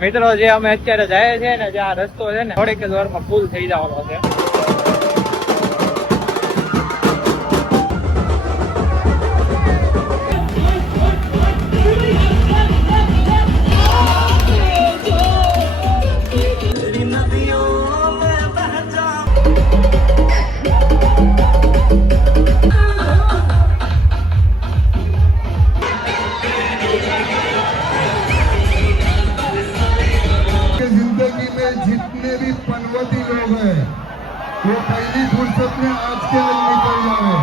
મિત્રો જે અમે અત્યારે જાય છે ને, જે આ રસ્તો છે ને, થોડીક જ વારમાં ફૂલ થઈ જવાનો છે. जिंदगी में जितने भी पनवती लोग हैं वो पहली फुर्सत में आज के लिए निकल जाए.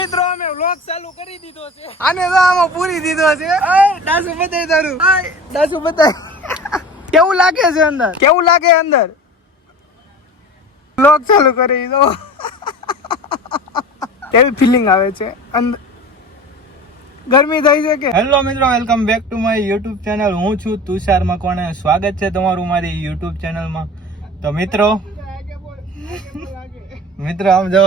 મિત્રો અમે વ્લોગ ચાલુ કરી દીધો છે. આને તો આમાં પૂરી દીધો છે. ડાસુ બતાય તારું. ડાસુ બતાય. કેવું લાગે છે અંદર? કેવું લાગે અંદર? વ્લોગ ચાલુ કરી દો. કેવી ફીલિંગ આવે છે અંદર? ગરમી થઈ છે કે? હેલો મિત્રો, welcome back to my YouTube channel. હું છું તુષાર મકવાણા. સ્વાગત છે તમારું મારી યુટ્યુબ ચેનલમાં. તો મિત્રો આમ જો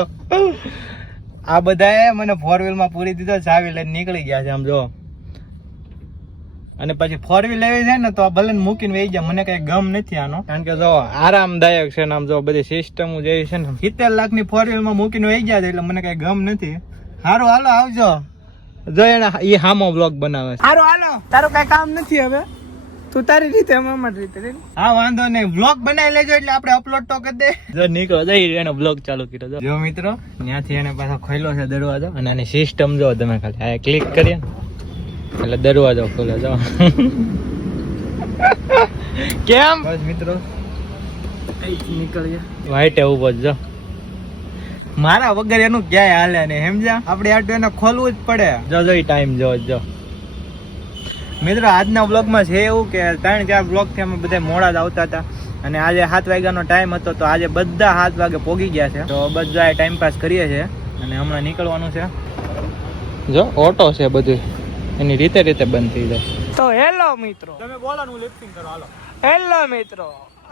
આ બધાએ મને ફોર વ્હીલમાં પૂરી દીધો, ચાવી લઈને નીકળી ગયા છે. આમ જો, અને પછી ફોર વ્હીલ લેવી છે ને તો આ ભલે મૂકીને વહી જાય, મને કઈ ગમ નથી આનો. કારણ કે જો આરામદાયક છે ને, આમ જો બધી સિસ્ટમ જેવી છે ને. 70 લાખની ફોર વ્હીલમાં મૂકીને વહી જાય એટલે મને કઈ ગમ નથી. સારું હાલો આવજો. જો એને એ હામો વ્લોગ બનાવે છે. સારું હાલો, તારું કઈ કામ નથી હવે, તું તારી રીતે અમારી રીતે. હા વાંધો નહીં, વ્લોગ બનાવી લેજો એટલે આપણે અપલોડ તો કરી દે. જો નીકળો જઈ એને વ્લોગ ચાલુ કર્યો. જો મિત્રો ત્યાંથી એને પાછો ખોલ્યો છે દરવાજો, અને આની સિસ્ટમ જો તમે ખાલી આ ક્લિક કરીએ એટલે દરવાજો ખોલે. જો કેમ બસ મિત્રો નીકળીએ. વાઈટે ઉભો જો, મારા વગર એનું ક્યાંય હાલે નહીં, સમજ્યા? આપણે આટલું એને ખોલવું જ પડે. જો ટાઈમ જો મિત્રો આજના બ્લોગમાં છે એવું કે 3-4 બ્લોગથી અમે બધા મોડા જ આવતા હતા, અને આજે 7 વાગ્યાનો ટાઈમ હતો, તો આજે બધા 7 વાગે પોગી ગયા છે. તો બધા ટાઈમ પાસ કરીએ છીએ અને હમણાં નીકળવાનું છે. જો ઓટો છે બધું એની રીતે બંધ થઈ જાય. તો હેલો મિત્રો, તમે બોલો હું લિફ્ટિંગ કરો. હાલો હેલો મિત્રો,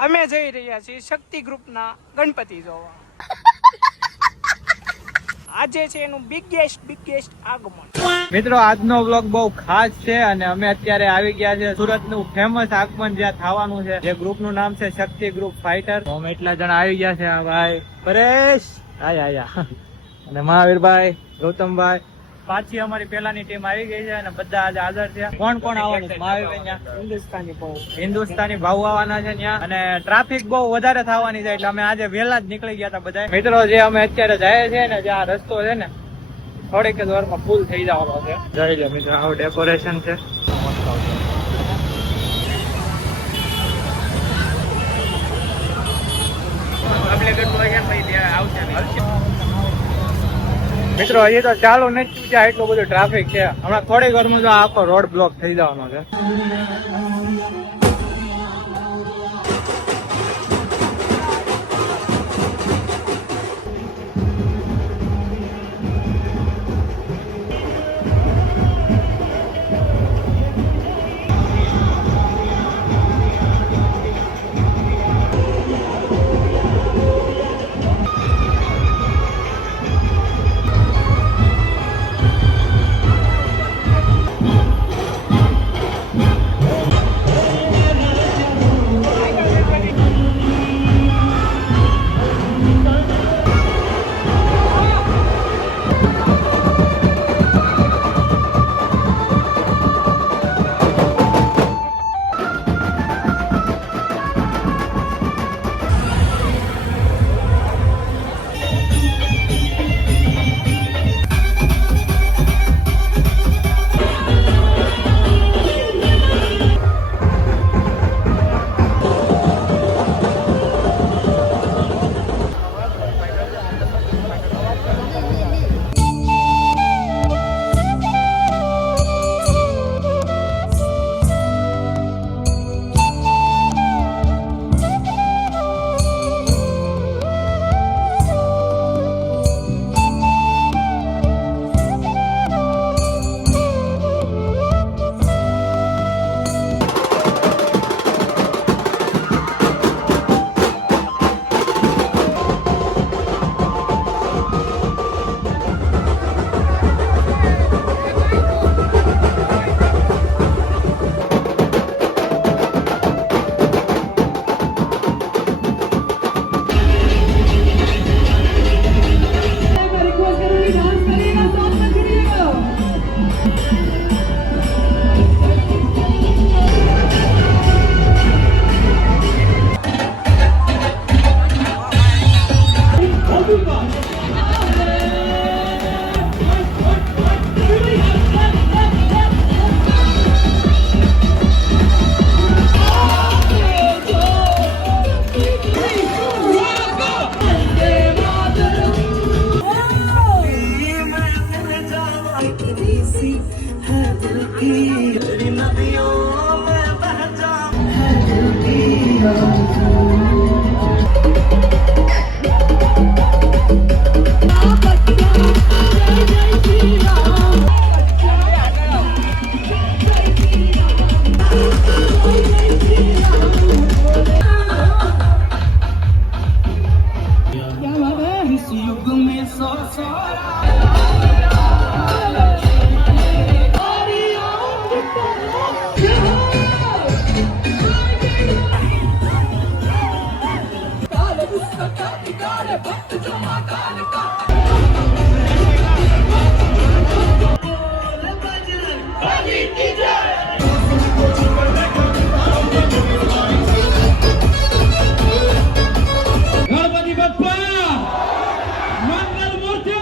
અમે જઈ રહ્યા છીએ શક્તિ ગ્રુપના ગણપતિ જોવા. આજે છે એનું બિગેસ્ટ આગમન. મિત્રો આજનો વ્લોગ બહુ ખાસ છે, અને અમે અત્યારે આવી ગયા છે સુરતનું ફેમસ આગમન જ્યાં થવાનું છે, જે ગ્રુપનું નામ છે શક્તિ ગ્રુપ ફાઇટર. અમે એટલા જણા આવી ગયા છે. આ ભાઈ પરેશ આયા અને મહાવીરભાઈ, ગૌતમભાઈ, પાછી અમારી પેલાની ટીમ આવી ગઈ છે, અને બધા આજે હાજર છે. કોણ આવવાનું છે? મહાવીરભાઈ હિન્દુસ્તાની ભાવ આવવાના છે ત્યાં, અને ટ્રાફિક બહુ વધારે થવાની છે એટલે અમે આજે વહેલા જ નીકળી ગયા હતા બધા. મિત્રો જે અમે અત્યારે જાય છે ને, જે આ રસ્તો છે ને, થોડીક જ વારમાં ફૂલ થઈ જવાનો છે. જોઈ લો મિત્રો, આવું ડેકોરેશન છે. મિત્રો હજી તો ચાલુ નથી થયા, એટલું બધું ટ્રાફિક છે. હમણાં થોડી વારમાં જો આખો રોડ બ્લોક થઈ જવાનો છે. गणपति बप्पा मंगल मूर्ति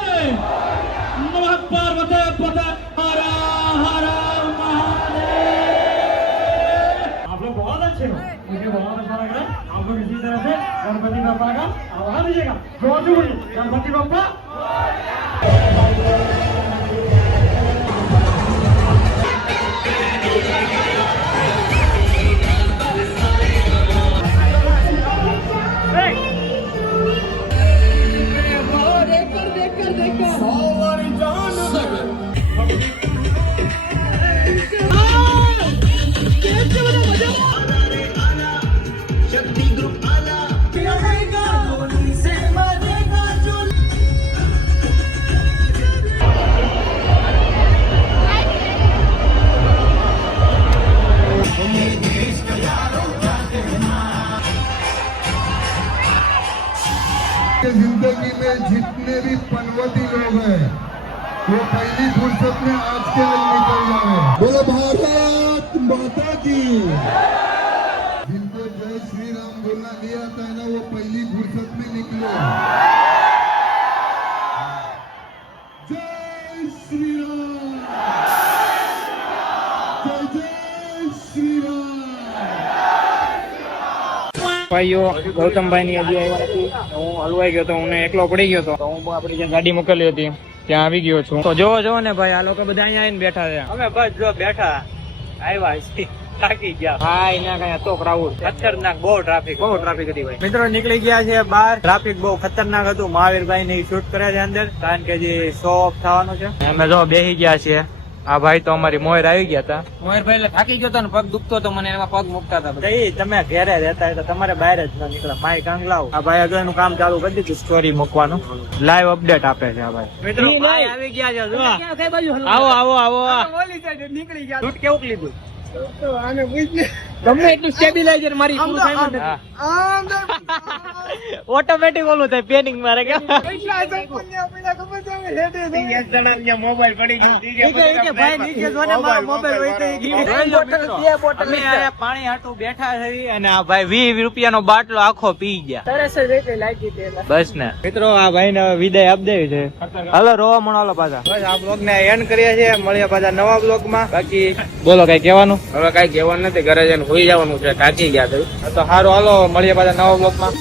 नमः पार्वती पते हर हर महादेव। आप लोग बहुत अच्छे हो, मुझे बहुत अच्छा लग रहा है। आप लोग इसी तरह से गणपति बप्पा का आभार दीजिएगा। जोर से बोलिए गणपति बप्पा। जिंदगी में जितने भी पनवती लोग हैं वो पहली फुर्सत में आज के लिए निकल जाए। बोलो भारत माता की। जिनको जय श्री राम बोलना नहीं आता है ना वो पहली फुर्सत में निकलो। जय श्री राम, जय जय श्री राम। ભાઈઓ ગૌતમભાઈ ની હજી આવ્યા નથી. હું હલવાઈ ગયો તો હું એકલો પડી ગયો તો હું આપણી જે ગાડી મોકલી હતી ત્યાં આવી ગયો છું. તો જોવો જોવો ને ભાઈ, આ લોકો બધા અહીંયા આવીને બેઠા છે. અમે બસ જો બેઠા આવ્યા છીએ, થાકી ગયા. હા એના કઈ હતો ક્રાઉડ ખતરનાક, બહુ ટ્રાફિક હતી ભાઈ. મિત્રો નીકળી ગયા છે બહાર. ટ્રાફિક બહુ ખતરનાક હતું. મહાવીરભાઈ ને શૂટ કરે છે અંદર, કારણ કે જે શો ઓફ થવાનું છે. અમે જો બેસી ગયા છીએ. આ ભાઈ તો અમારી મોર આવી ગયા હતા. મોરભાઈ એટલે થાકી ગયો હતો ને પગ દુખતો તો મને એમાં પગ મુકતા હતા. તમે ઘેરે રહેતા હોય તો તમારે બહાર જ ન નીકળે. માઇક આંગલાવ. આ ભાઈ આગળ નું કામ ચાલુ કરી દીધું, સ્ટોરી મૂકવાનું. લાઈવ અપડેટ આપે છે આ ભાઈ. મિત્રો ભાઈ આવી ગયા છે. જો આવો આવો આવો. નીકળી ગયા. શૂટ કેવું લીધું? ગમે એટલું સ્ટેબિલાઇઝર મારી ઓટોમેટિક ઓલું થાય, પેનિંગ મારે કે મોબાઈલ પડી ગયું. પાણી હાટું બેઠા છે અને આ ભાઈ 20 રૂપિયાનો બાટલો આખો પી ગયા. બસ ને મિત્રો, આ ભાઈ ને વિદાય આપી દેવી છે. હાલો રોવા મણો, હાલો પાછા. બસ આ બ્લોગ ને એન્ડ કરીએ છીએ. મળીએ પાછા નવા બ્લોગ માં. બાકી બોલો કઈ કહેવાનું? હવે કઈ કહેવાનું નથી, ઘરે જઈને સુઈ જવાનું છે, થાકી ગયા. તો સારું, હાલો મળીએ પાછા નવા બ્લોગ માં.